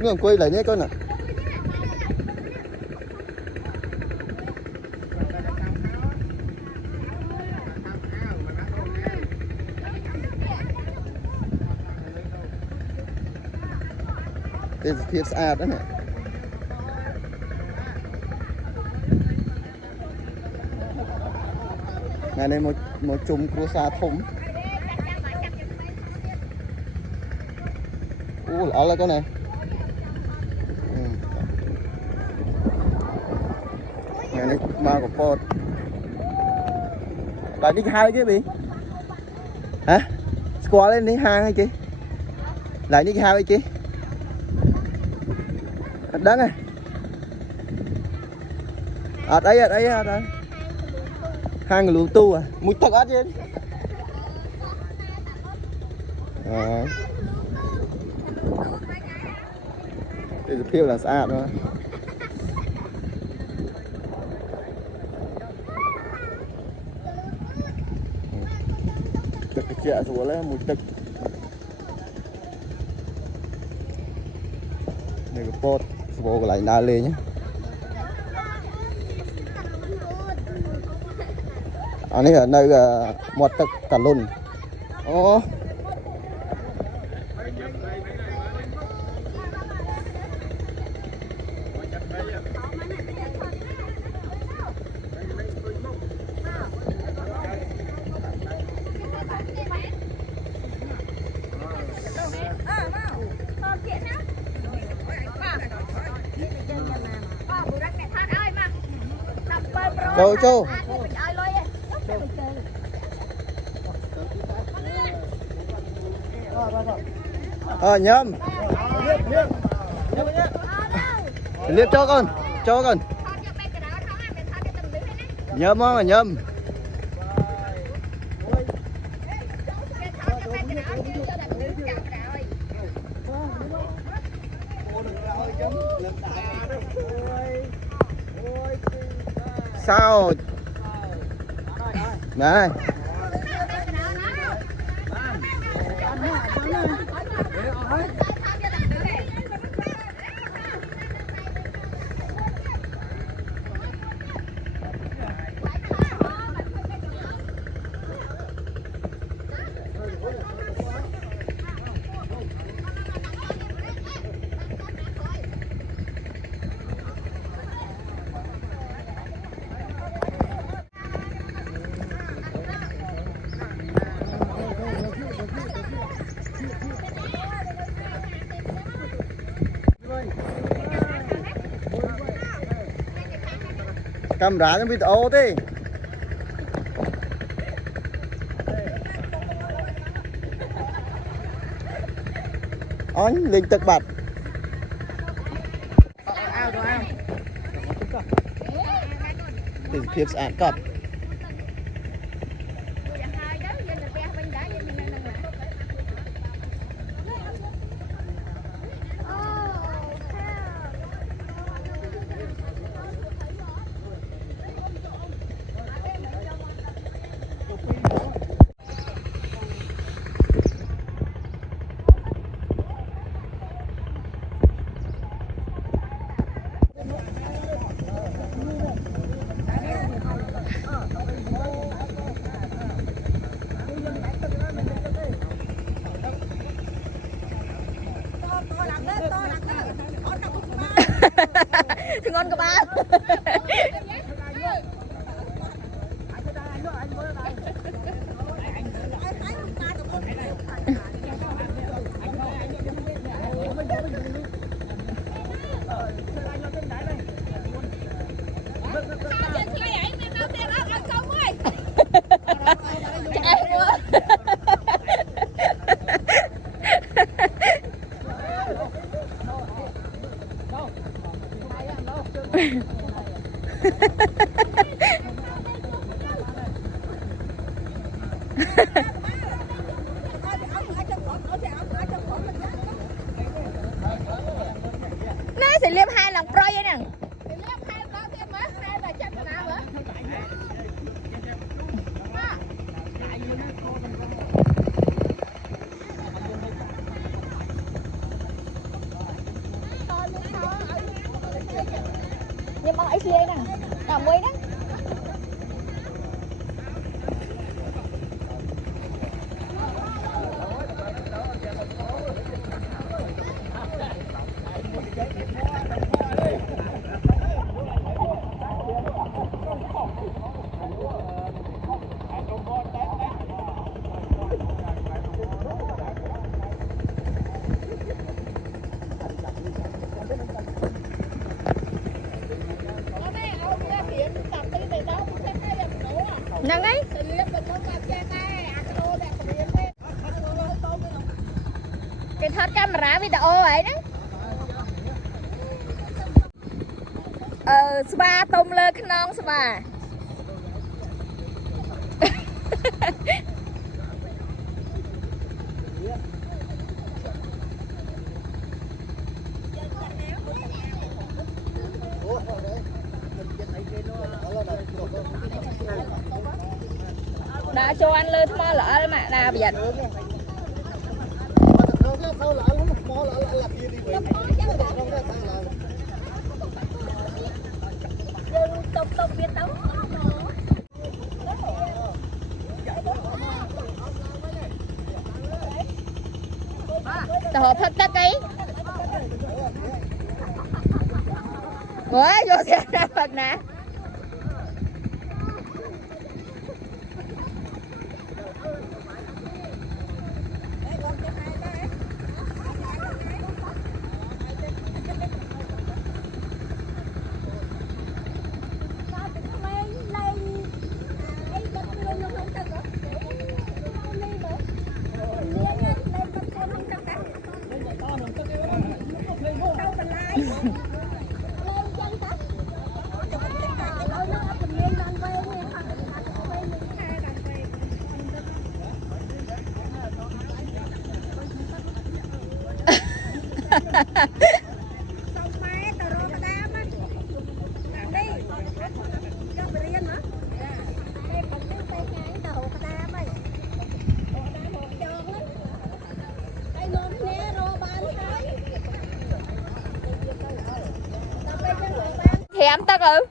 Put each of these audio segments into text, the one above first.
Nó quay lại nhé con nè. Đây là thiệp sạch đó nè. Ngày này một chùm cua sa thùng. Ở lại con này. Ngày này ma của Port. Lại đi hai cái gì? Hả? Qua lên đi hai hay chị? Lại đi hai hay chị? Đáng này. Ở đây ở đây. Hai người lùn tu à? Mùi thật ớt chứ. Đây là phiêu là sạch thôi. Tức cái chợ xuống lấy mùi tức. Đây là bột. Vô lại đá lên nhé. Anh ấy ở nơi một tức cả lùn. Ồ. Châu nhâm liếp cho con nhâm không à nhâm sao này camera trong video thế anh lên tật bật thì thiệp sạn cọp thì ngon các bạn. Nó sẽ liêm hai lần pro vậy nè. nhưng mà ấy kia nè là mới đó năng ấy cái thoát camera video vậy đó spa tôm lơ cái non spa đã cho anh lơ thmo lỡ mà là bây giờ tao phát tắc ấy quá vô xe ra Phật nè thèm tao ừ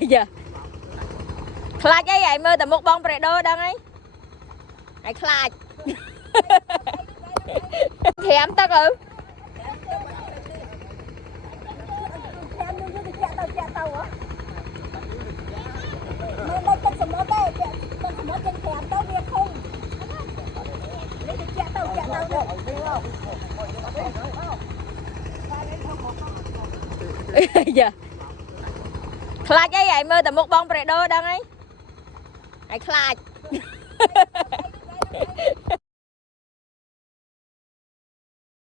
giờ khai cái vậy mơ tầm một bông bể đô đang ấy ai khai thèm tao ừ giờ khai cái vậy mơ tầm một bông bể đô đang ấy ai khai